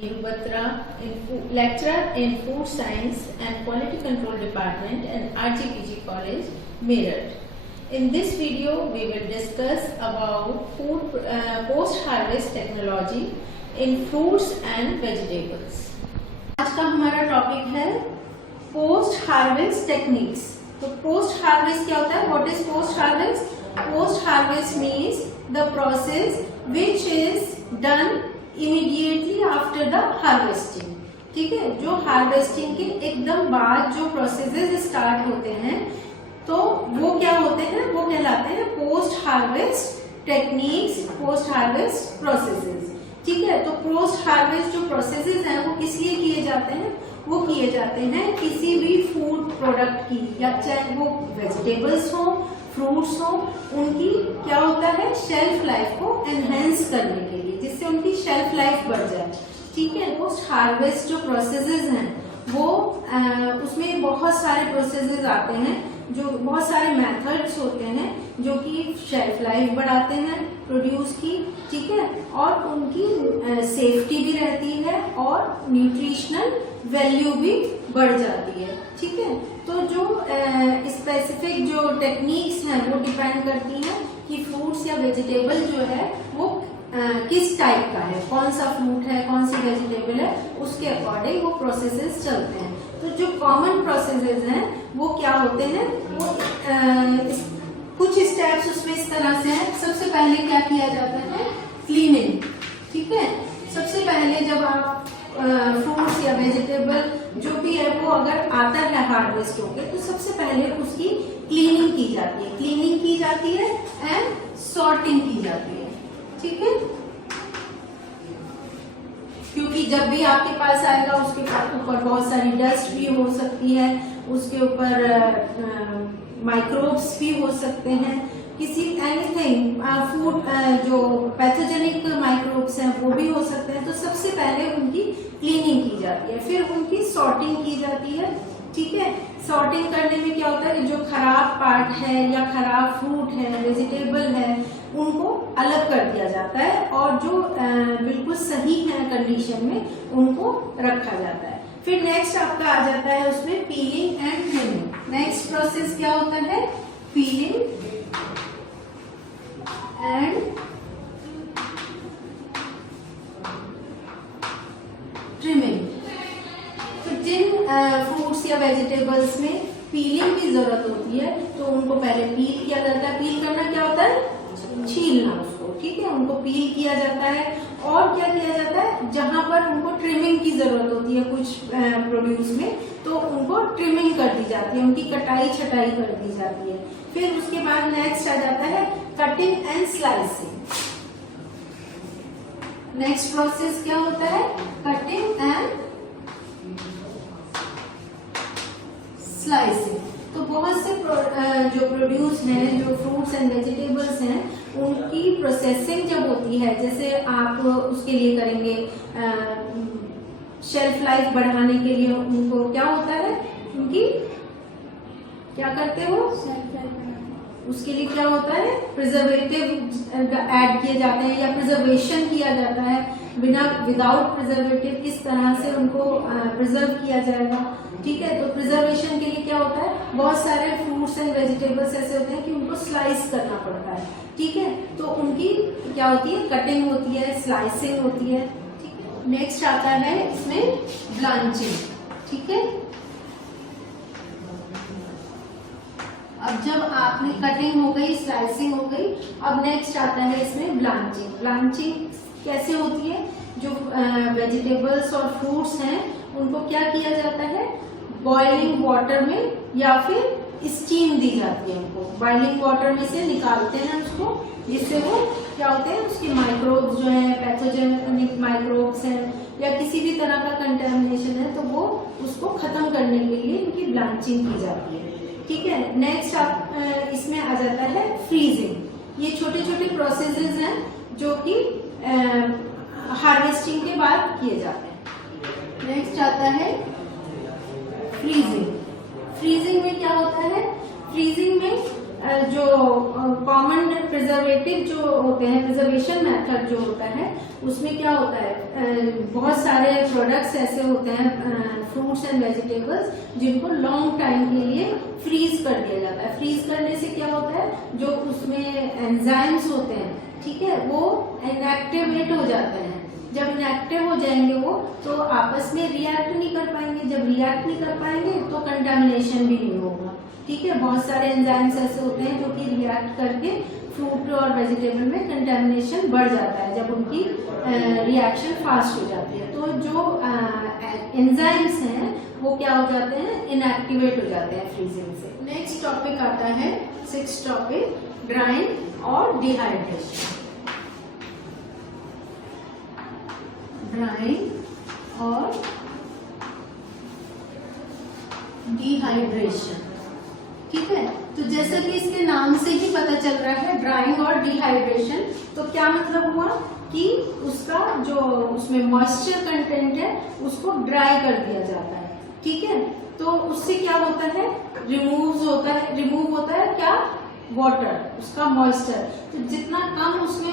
Neeru Batra, lecturer in Food Science and Quality Control Department at RGPG College, Meerut. In this video, we will discuss about food post-harvest technology in fruits and vegetables. आज का हमारा topic है post harvest techniques. तो post harvest क्या होता है? What is post harvest? Post harvest means the process which is done immediately after the harvesting. ठीक है, जो हार्वेस्टिंग के एकदम बाद जो प्रोसेसेस स्टार्ट होते हैं तो वो क्या होते हैं? वो कहलाते हैं post harvest techniques, post harvest processes. ठीक है, तो पोस्ट हार्वेस्ट जो प्रोसेसेस हैं वो किस लिए किए जाते हैं? वो किए जाते हैं किसी भी फूड प्रोडक्ट की, या चाहे वो वेजिटेबल्स हो, फ्रूट्स हो, उनकी क्या होता है शेल्फ लाइफ को एनहेंस करने के लिए, जिससे उनकी शेल्फ लाइफ बढ़ जाए। ठीक है, पोस्ट हार्वेस्ट जो प्रोसेसेस हैं वो उसमें बहुत सारे प्रोसेसेस आते हैं, जो बहुत सारे मेथड्स होते हैं जो कि शेल्फ लाइफ बढ़ाते हैं प्रोड्यूस की। ठीक है, और उनकी सेफ्टी भी रहती है और न्यूट्रिशनल वैल्यू भी बढ़ जाती है। ठीक है, तो जो स्पेसिफिक जो टेक्निक्स हैं वो डिपेंड करती हैं कि फ्रूट्स या वेजिटेबल जो है वो किस टाइप का है, कौन सा फ्रूट है, कौन सी वेजिटेबल है, उसके अकॉर्डिंग वो प्रोसेसेस चलते हैं। तो जो कॉमन प्रोसेसेस हैं वो क्या होते हैं? वो कुछ स्टेप्स उसमें इस तरह से हैं। सबसे पहले क्या किया जाता है? क्लीनिंग। ठीक है, सबसे पहले जब आप फ्रूट्स या वेजिटेबल जो भी है वो अगर आता है हार्वेस्ट होके, तो सबसे पहले उसकी क्लीनिंग की जाती है। क्लीनिंग की जाती है एंड सॉर्टिंग की जाती है। ठीक है, क्योंकि जब भी आपके पास आएगा उसके ऊपर बहुत सारी डस्ट भी हो सकती है, उसके ऊपर माइक्रोब्स भी हो सकते हैं, किसी एनीथिंग फूड जो पैथोजेनिक माइक्रोब्स हैं वो भी हो सकते हैं। तो सबसे पहले उनकी क्लीनिंग की जाती है, फिर उनकी सॉर्टिंग की जाती है। ठीक है, सॉर्टिंग करने में क्या होता है कि जो खराब पार्ट है या खराब फ्रूट है, वेजिटेबल है, उनको अलग कर दिया जाता है और जो बिल्कुल सही है कंडीशन में उनको रखा जाता है। फिर नेक्स्ट आपका आ जाता है उसमें piling and trimming. Next process क्या होता है? Piling and trimming. तो जिन फ्रूट्स या वेजिटेबल्स में पीलिंग की जरूरत होती है तो उनको पहले पील किया जाता है। पील करना क्या होता है? छीलना उसको। ठीक है, उनको पील किया जाता है। और क्या किया जाता है? जहां पर उनको ट्रिमिंग की जरूरत होती है कुछ प्रोड्यूस में, तो उनको ट्रिमिंग कर दी जाती है, उनकी कटाई छटाई कर दी जाती है। फिर उसके बाद नेक्स्ट आ जाता है cutting and slicing. Next process क्या होता है? Cutting and slicing. तो बहुत से जो प्रोड्यूस हैं, जो फ्रूट्स एंड वेजिटेबल्स हैं, उनकी प्रोसेसिंग जब होती है, जैसे आप उसके लिए करेंगे शेल्फ लाइफ बढ़ाने के लिए उनको क्या होता है? उनकी क्या करते हो? उसके लिए क्या होता है? प्रिजर्वेटिव ऐड किए जाते हैं या प्रिजर्वेशन किया जाता है। विदाउट प्रिजर्वेटिव किस तरह से उनको प्रिजर्व किया जाएगा। ठीक है, तो प्रिजर्वेशन के लिए क्या होता है? बहुत सारे फ्रूट्स एंड वेजिटेबल्स ऐसे होते हैं कि उनको स्लाइस करना पड़ता है। ठीक है, तो उनकी क्या होती है? कटिंग होती है, स्लाइसिंग होती है। ठीक है, नेक्स्ट आता है इसमें ब्लांचिंग। ठीक है, अब जब आपने कटिंग हो गई, स्लाइसिंग हो गई, अब नेक्स्ट आता है इसमें ब्लांचिंग। ब्लांचिंग कैसे होती है? जो वेजिटेबल्स और फ्रूट्स हैं उनको क्या किया जाता है? बॉइलिंग वाटर में या फिर स्टीम दी जाती है। उनको बॉइलिंग वाटर में से निकालते हैं उसको, जिससे वो क्या होते हैं? उसके माइक्रोब्स जो है, पैथोजेनिक माइक्रोब्स हैं या किसी भी तरह का कंटेमिनेशन है, तो वो उसको खत्म करने के लिए इनकी ब्लांचिंग की जाती है। ठीक है, नेक्स्ट आप इसमें आ जाता है फ्रीजिंग। ये छोटे छोटे प्रोसेसेस हैं जो कि हार्वेस्टिंग के बाद किए जाते हैं। नेक्स्ट आता है फ्रीजिंग। फ्रीजिंग में क्या होता है? फ्रीजिंग में जो कॉमन प्रिजर्वेटिव जो होते हैं, प्रिजर्वेशन मेथड जो होता है, उसमें क्या होता है, बहुत सारे प्रोडक्ट्स ऐसे होते हैं, फ्रूट्स एंड वेजिटेबल्स, जिनको लॉन्ग टाइम के लिए फ्रीज कर दिया जाता है। फ्रीज करने से क्या होता है, जो उसमें एंजाइम्स होते हैं, ठीक है, वो इनएक्टिवेट हो जाते हैं। जब इनएक्टिव हो जाएंगे वो, तो आपस में रिएक्ट नहीं कर पाएंगे। जब रिएक्ट नहीं कर पाएंगे तो कंटामिनेशन भी नहीं होगा, ठीक है। बहुत सारे एंजाइम्स ऐसे होते हैं जो कि रिएक्ट करके फ्रूट और वेजिटेबल में कंटामिनेशन बढ़ जाता है जब उनकी रिएक्शन फास्ट हो जाती है। तो जो एंजाइम्स हैं वो क्या हो जाते हैं, इनएक्टिवेट हो जाते हैं फ्रीजिंग से। नेक्स्ट टॉपिक आता है 6th टॉपिक, ड्राइंग और डिहाइड्रेशन। ड्राइंग और डिहाइड्रेशन, ठीक है। तो जैसे कि इसके नाम से ही पता चल रहा है, ड्राइंग और डिहाइड्रेशन, तो क्या मतलब हुआ कि उसका जो उसमें मॉइस्चर कंटेंट है उसको ड्राई कर दिया जाता है, ठीक है। तो उससे क्या होता है, रिमूव होता है क्या, वाटर, उसका मॉइस्चर। तो जितना कम उसमें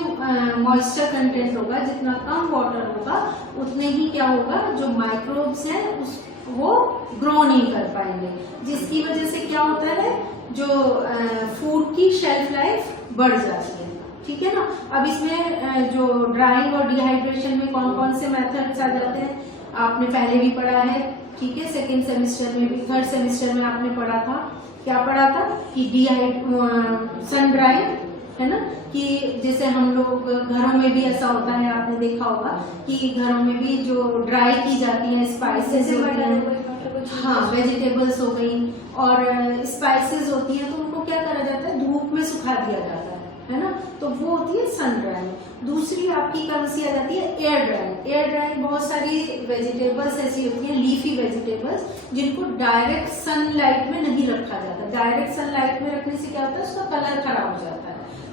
मॉइस्चर कंटेंट होगा, जितना कम वाटर होगा, उतने ही क्या होगा, जो माइक्रोब्स हैं वो ग्रो नहीं कर पाएंगे, जिसकी वजह से क्या होता है, जो फूड की शेल्फ लाइफ बढ़ जाती है, ठीक है ना। अब इसमें जो ड्राइंग और डिहाइड्रेशन में कौन कौन से मेथड्स आ जाते हैं, आपने पहले भी पढ़ा है, ठीक है। 2nd सेमेस्टर में भी, 3rd सेमेस्टर में आपने पढ़ा था, क्या पढ़ा था कि सन ड्राइंग, है ना, कि जैसे हम लोग घरों में भी ऐसा होता है, आपने देखा होगा कि घरों में भी जो ड्राई की जाती है स्पाइसेस होती हैं, हाँ, वेजिटेबल्स हो गई और स्पाइसेस होती हैं, तो उनको क्या करा जाता है, धूप में सुखा दिया जाता है ना। तो वो होती है सन ड्राइंग। दूसरी आपकी कौन सी आ जाती है, एयर ड्राइंग। एयर ड्राइंग, बहुत सारी वेजिटेबल्स ऐसी होती हैं, लीफी वेजिटेबल्स, जिनको डायरेक्ट सनलाइट में नहीं रखा जाता। डायरेक्ट सनलाइट में रखने से क्या होता है, उसका कलर खराब हो जाता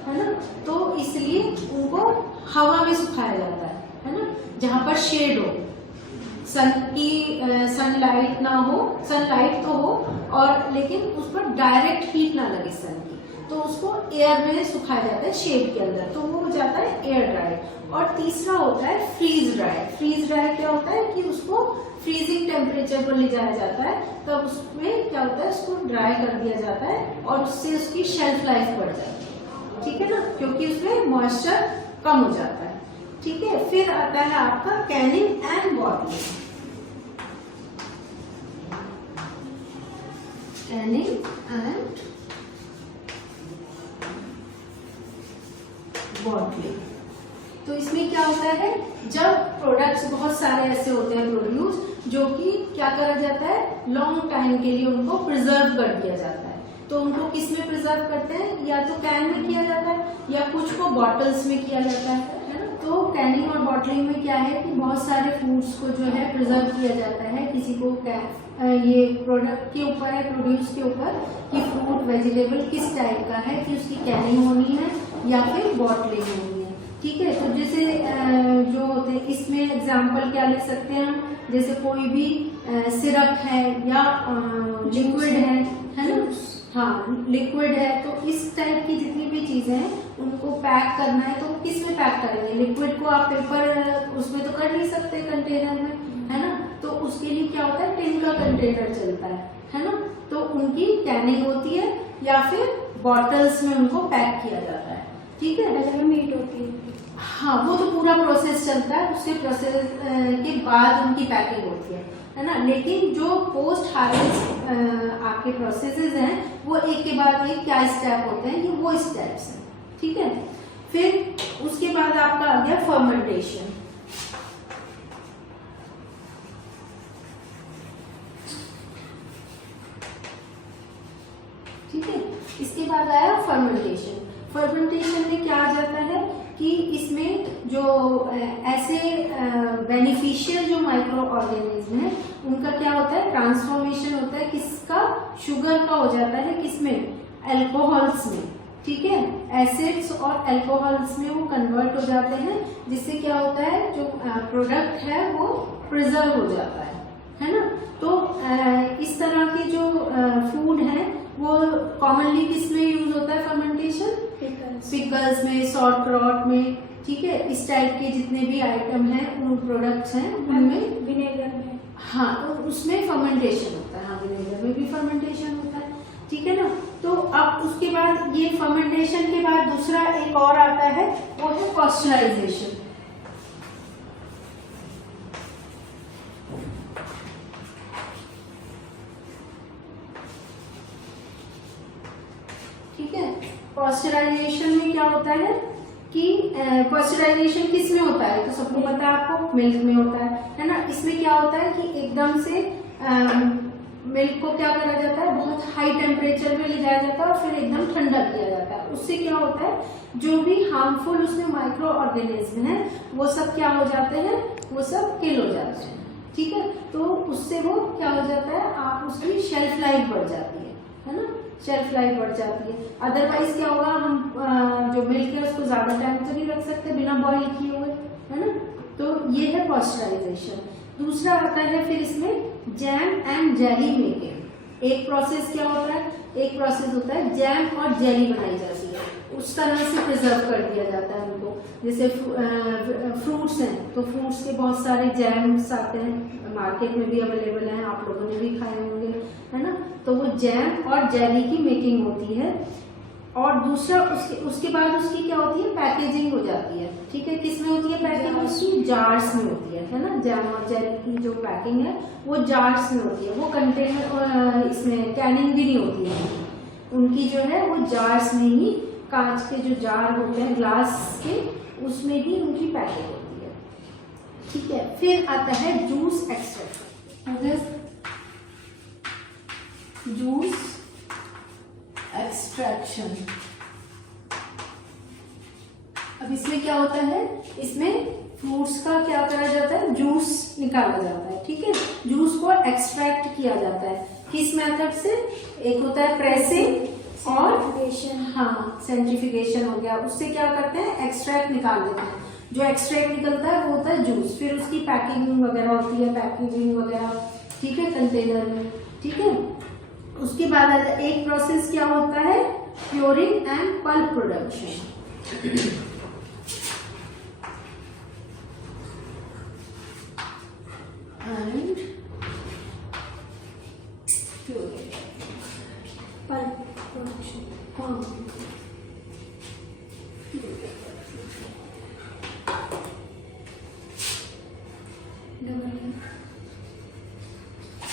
है ना। तो इसलिए उनको हवा में सुखाया जाता है ना, जहां पर शेड हो, सनलाइट ना हो, सनलाइट तो हो और लेकिन उस पर डायरेक्ट हीट ना लगे सन की, तो उसको एयर में सुखाया जाता है शेड के अंदर, तो वो हो जाता है एयर ड्राई। और तीसरा होता है फ्रीज ड्राई। फ्रीज ड्राई क्या होता है कि उसको फ्रीजिंग टेम्परेचर पर ले जाया जाता है, तब उसमें क्या होता है, उसको ड्राई कर दिया जाता है और उससे उसकी शेल्फ लाइफ बढ़ जाती है, ठीक है ना, क्योंकि उसमें मॉइस्चर कम हो जाता है, ठीक है। फिर आता है आपका Canning and bottling. Canning and bottling. तो इसमें क्या होता है, जब प्रोडक्ट्स बहुत सारे ऐसे होते हैं प्रोड्यूस, जो कि क्या करा जाता है, लॉन्ग टाइम के लिए उनको प्रिजर्व कर दिया जाता है। तो उनको किस में प्रिजर्व करते हैं, या तो कैन में किया जाता है या कुछ को बॉटल्स में किया जाता है ना। तो कैनिंग और बॉटलिंग में क्या है कि बहुत सारे फूड्स को जो है प्रिजर्व किया जाता है। किसी को ये प्रोडक्ट के ऊपर है, प्रोड्यूस के ऊपर, कि फ्रूट वेजिटेबल किस टाइप का है, कि उसकी कैनिंग होनी है या फिर बॉटलिंग होनी है, ठीक है। तो जैसे जो होते हैं, इसमें एग्जांपल क्या ले सकते हैं हम, जैसे कोई भी सिरप है या लिक्विड है ना, हाँ, लिक्विड है, तो इस टाइप की जितनी भी चीजें हैं उनको पैक करना है, तो किस में पैक करेंगे। लिक्विड को आप पेपर उसमें तो कर नहीं सकते, कंटेनर में, है ना। तो उसके लिए क्या होता है, टिन का कंटेनर चलता है ना। तो उनकी कैनिंग होती है या फिर बॉटल्स में उनको पैक किया जाता है, ठीक है। पहले मीट होती है, हाँ, वो तो पूरा प्रोसेस चलता है, उसके प्रोसेस के बाद उनकी पैकिंग होती है ना। लेकिन जो पोस्ट हार्वेस्ट आपके प्रोसेसेस हैं, वो एक के बाद एक क्या स्टेप होते हैं, ये वो स्टेप्स हैं, ठीक है। फिर उसके बाद आपका आ गया फर्मेंटेशन। ठीक है, इसके बाद आया फर्मेंटेशन। फर्मेंटेशन में क्या आ जाता है कि इसमें जो ऐसे बेनिफिशियल जो माइक्रो ऑर्गेनिज्म है, उनका क्या होता है, ट्रांसफॉर्मेशन होता है, किसका, शुगर का हो जाता है, किसमें, अल्कोहल्स में, ठीक है। एसिड्स और अल्कोहल्स में वो कन्वर्ट हो जाते हैं, जिससे क्या होता है, जो प्रोडक्ट है वो प्रिजर्व हो जाता है ना। तो इस तरह के जो फूड हैं वो कॉमनली किस में यूज होता है फर्मेंटेशन? पिकल्स में, सॉर्ट में, ठीक है, इस टाइप के जितने भी आइटम हैं, उन प्रोडक्ट्स हैं, उनमें विनेगर में, हाँ, उसमें फर्मेंटेशन होता है। हाँ, विनेगर में भी फर्मेंटेशन होता है, ठीक है ना। तो अब उसके बाद ये फर्मेंटेशन के बाद दूसरा एक और आता है, वो है पॉस्चराइजेशन। ठीक है, पॉस्चराइजेशन में क्या होता है कि पॉस्चराइजेशन किस में होता है? तो सबको पता है आपको, मिल्क में होता है ना। इसमें क्या होता है कि एकदम से मिल्क को क्या करा जाता है, बहुत हाई टेम्परेचर में ले जाया जाता है और फिर एकदम ठंडा किया जाता है। उससे क्या होता है, जो भी हार्मफुल उसमें माइक्रो ऑर्गेनिज्म है वो सब क्या हो जाते हैं, वो सब किल हो जाते हैं, ठीक है। तो उससे वो क्या हो जाता है, आप उसकी शेल्फ लाइफ बढ़ जाती है ना, शेल्फ लाइफ बढ़ जाती है। अदरवाइज क्या होगा, हम जो मिल्क है उसको ज्यादा टाइम तो नहीं रख सकते बिना बॉईल किए हुए, है ना। तो ये है पॉस्चराइजेशन। दूसरा आता है फिर इसमें जैम एंड जेली मेकिंग। एक प्रोसेस क्या होता है, एक प्रोसेस होता है जैम और जेली बनाई जाती है, उस तरह से प्रिजर्व कर दिया जाता है उनको। जैसे फ्रूट्स हैं तो फ्रूट्स के बहुत सारे जैम्स आते हैं, मार्केट में भी अवेलेबल हैं, आप लोगों ने भी खाए होंगे, है ना। तो वो जैम और जेली की मेकिंग होती है। और दूसरा उसके बाद उसकी क्या होती है, पैकेजिंग हो जाती है, ठीक है। किस में होती है पैकिंग? उसकी जार्स में होती है ना। जैम और जेली की जो पैकिंग है वो जार्स में होती है, वो कंटेनर इसमें कैनिंग भी नहीं होती है उनकी, जो है वो जार्स में ही, कांच के जो जार होते हैं ग्लास के, उसमें ही उनकी पैकिंग होती है, ठीक है। फिर आता है जूस एक्सट्रैक्शन। जूस एक्सट्रैक्शन, अब इसमें क्या होता है, इसमें फ्रूट्स का क्या करा जाता है, जूस निकाला जाता है, ठीक है। जूस को एक्सट्रैक्ट किया जाता है किस मेथड से? एक होता है प्रेसिंग और हाँ, सेंट्रीफिकेशन हो गया। उससे क्या करते हैं, एक्सट्रैक्ट निकाल देते हैं। जो एक्सट्रैक्ट निकलता है वो होता है जूस। फिर उसकी पैकिंग वगैरह होती है, पैकेजिंग वगैरह, ठीक है, कंटेनर में, ठीक है। उसके बाद एक प्रोसेस क्या होता है, pureeing and pulp production. And pureeing pulp production, हाँ,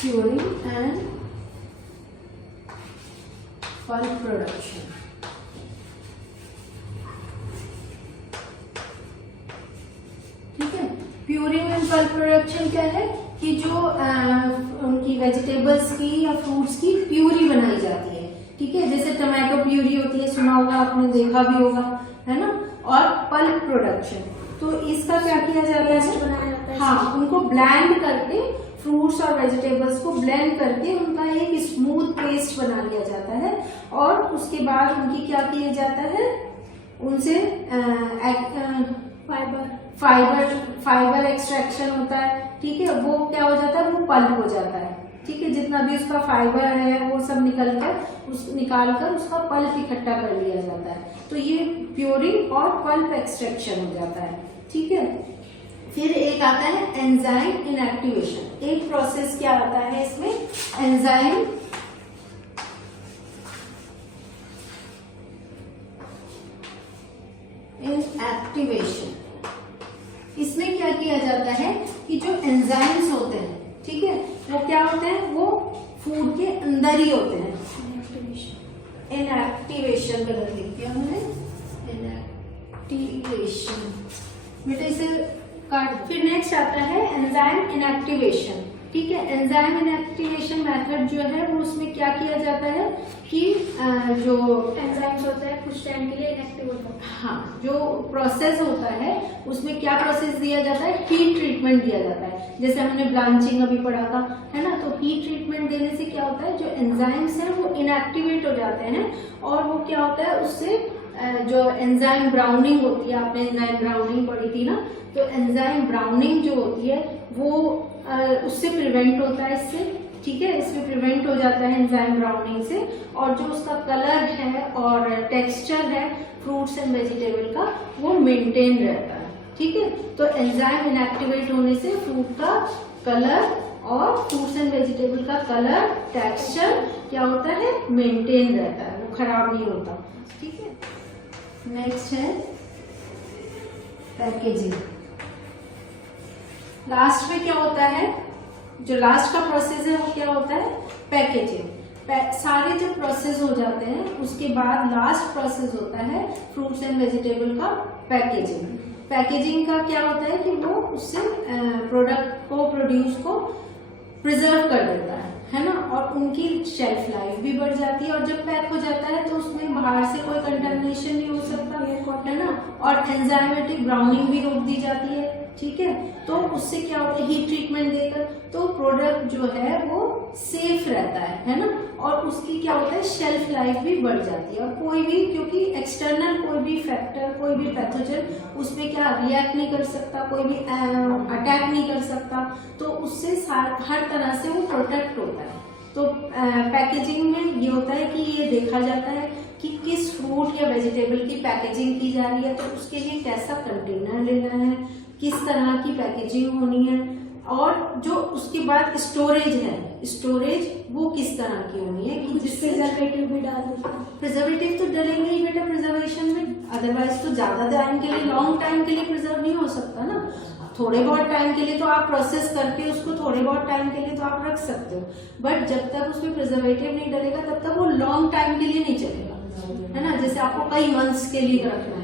प्योरिंग एंड पल्प प्रोडक्शन। ठीक है, प्योरिंग एंड पल्प प्रोडक्शन क्या है कि जो उनकी वेजिटेबल्स की या फ्रूट्स की प्यूरी बनाई जाती है, ठीक है। जैसे टमाटो प्यूरी होती है, सुना होगा आपने, देखा भी होगा, है ना। और पल्प प्रोडक्शन, तो इसका क्या किया जाता है, हाँ, उनको ब्लेंड करके, फ्रूट्स और वेजिटेबल्स को ब्लेंड करके उनका एक स्मूथ पेस्ट बना लिया जाता है। और उसके बाद उनकी क्या किया जाता है, उनसे फाइबर एक्सट्रैक्शन होता है, ठीक है। वो क्या हो जाता है, वो पल्प हो जाता है, ठीक है। जितना भी उसका फाइबर है वो सब निकाल कर उसका पल्प इकट्ठा कर लिया जाता है। तो ये प्योरिंग और पल्प एक्सट्रैक्शन हो जाता है, ठीक है। फिर एक आता है एंजाइम इनएक्टिवेशन। एक प्रोसेस क्या आता है इसमें, एंजाइम इनएक्टिवेशन। इसमें क्या किया जाता है कि जो एंजाइम्स होते हैं, ठीक है, वो क्या होते हैं, वो फूड के अंदर ही होते हैं। इनएक्टिवेशन गलत लिख दिया हमने, इनएक्टिवेशन, बेटा इसे काट। फिर नेक्स्ट आता है एंजाइम इनएक्टिवेशन, ठीक है। एंजाइम इनएक्टिवेशन मेथड जो है वो उसमें क्या किया जाता है कि जो एंजाइम्स होता है कुछ टाइम के लिए इनएक्टिव होता है, हाँ, जो प्रोसेस होता है उसमें क्या प्रोसेस दिया जाता है, हीट ट्रीटमेंट दिया जाता है। जैसे हमने ब्लांचिंग अभी पढ़ा था, है ना। तो हीट ट्रीटमेंट देने से क्या होता है, जो एंजाइम्स हैं वो इनएक्टिवेट हो जाते हैं। और वो क्या होता है, उससे जो एंजाइम ब्राउनिंग होती है, आपने एंजाइम ब्राउनिंग पढ़ी थी ना, तो एंजाइम ब्राउनिंग जो होती है वो उससे प्रिवेंट होता है, इससे, ठीक है, इसमें प्रिवेंट हो जाता है एंजाइम ब्राउनिंग से, और जो उसका कलर है और टेक्सचर है फ्रूट्स एंड वेजिटेबल का वो मेंटेन रहता है। ठीक है, तो एंजाइम इनएक्टिवेट होने से फ्रूट का कलर और फ्रूट्स एंड वेजिटेबल का कलर टेक्सचर क्या होता है, मेंटेन रहता है, वो खराब नहीं होता। ठीक है, नेक्स्ट है पैकेजिंग। लास्ट में क्या होता है, जो लास्ट का प्रोसेस है वो क्या होता है, पैकेजिंग। सारे जब प्रोसेस हो जाते हैं उसके बाद लास्ट प्रोसेस होता है फ्रूट्स एंड वेजिटेबल का पैकेजिंग। पैकेजिंग का क्या होता है कि वो उससे प्रोडक्ट को, प्रोड्यूस को प्रिजर्व कर देता है ना, और उनकी शेल्फ लाइफ भी बढ़ जाती है, और जब पैक हो जाता है तो उसमें बाहर से कोई कंटामिनेशन नहीं हो सकता है ना, और एंजाइमेटिक ब्राउनिंग भी रोक दी जाती है। ठीक है, तो उससे क्या होता है, हीट ट्रीटमेंट देकर तो प्रोडक्ट जो है वो सेफ रहता है ना, और उसकी क्या होता है, शेल्फ लाइफ भी बढ़ जाती है, और कोई भी, क्योंकि एक्सटर्नल कोई भी फैक्टर, कोई भी पैथोजन उसमें क्या रिएक्ट नहीं कर सकता, कोई भी अटैक नहीं कर सकता, तो उससे हर तरह से वो प्रोटेक्ट होता है। तो पैकेजिंग में ये होता है कि ये देखा जाता है कि किस फ्रूट या वेजिटेबल की पैकेजिंग की जा रही है, तो उसके लिए कैसा कंटेनर लेना है, किस तरह की पैकेजिंग होनी है, और जो उसके बाद स्टोरेज है, स्टोरेज वो किस तरह की होनी है कि जिससे प्रिजर्वेटिव भी डाल देते हैं। प्रिजर्वेटिव तो डलेंगे ही बेटा प्रिजर्वेशन में, अदरवाइज तो ज्यादा टाइम के लिए, लॉन्ग टाइम के लिए प्रिजर्व नहीं हो सकता ना। थोड़े बहुत टाइम के लिए तो आप प्रोसेस करके उसको थोड़े बहुत टाइम के लिए तो आप रख सकते हो, बट जब तक उसमें प्रिजर्वेटिव नहीं डलेगा तब तक वो लॉन्ग टाइम के लिए नहीं चलेगा, है ना। जैसे आपको कई मंथ्स के लिए रखना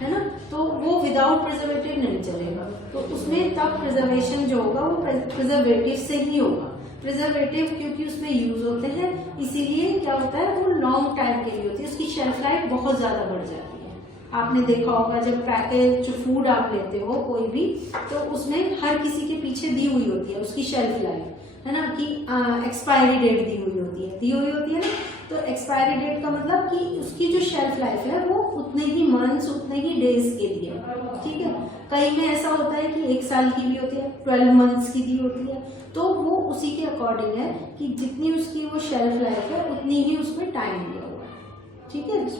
है ना, तो वो विदाउट प्रिजर्वेटिव नहीं चलेगा, तो उसमें तब प्रिजर्वेशन जो होगा वो प्रिजर्वेटिव से ही होगा। प्रिजर्वेटिव क्योंकि उसमें यूज होते हैं, इसीलिए क्या होता है, वो लॉन्ग टाइम के लिए होती है, उसकी शेल्फ लाइफ बहुत ज्यादा बढ़ जाती है। आपने देखा होगा जब पैकेज जो फूड आप लेते हो कोई भी, तो उसमें हर किसी के पीछे दी हुई होती है उसकी शेल्फ लाइफ, है ना, कि एक्सपायरी डेट दी हुई होती है ना। तो एक्सपायरी डेट का मतलब कि उसकी जो शेल्फ लाइफ है वो उतने ही मंथ्स, उतने ही डेज के लिए, ठीक है। कई में ऐसा होता है कि 1 साल की भी होती है, 12 मंथ्स की भी होती है, तो वो उसी के अकॉर्डिंग है कि जितनी उसकी वो शेल्फ लाइफ है उतनी ही उसमें टाइम दिया हुआ है, ठीक है।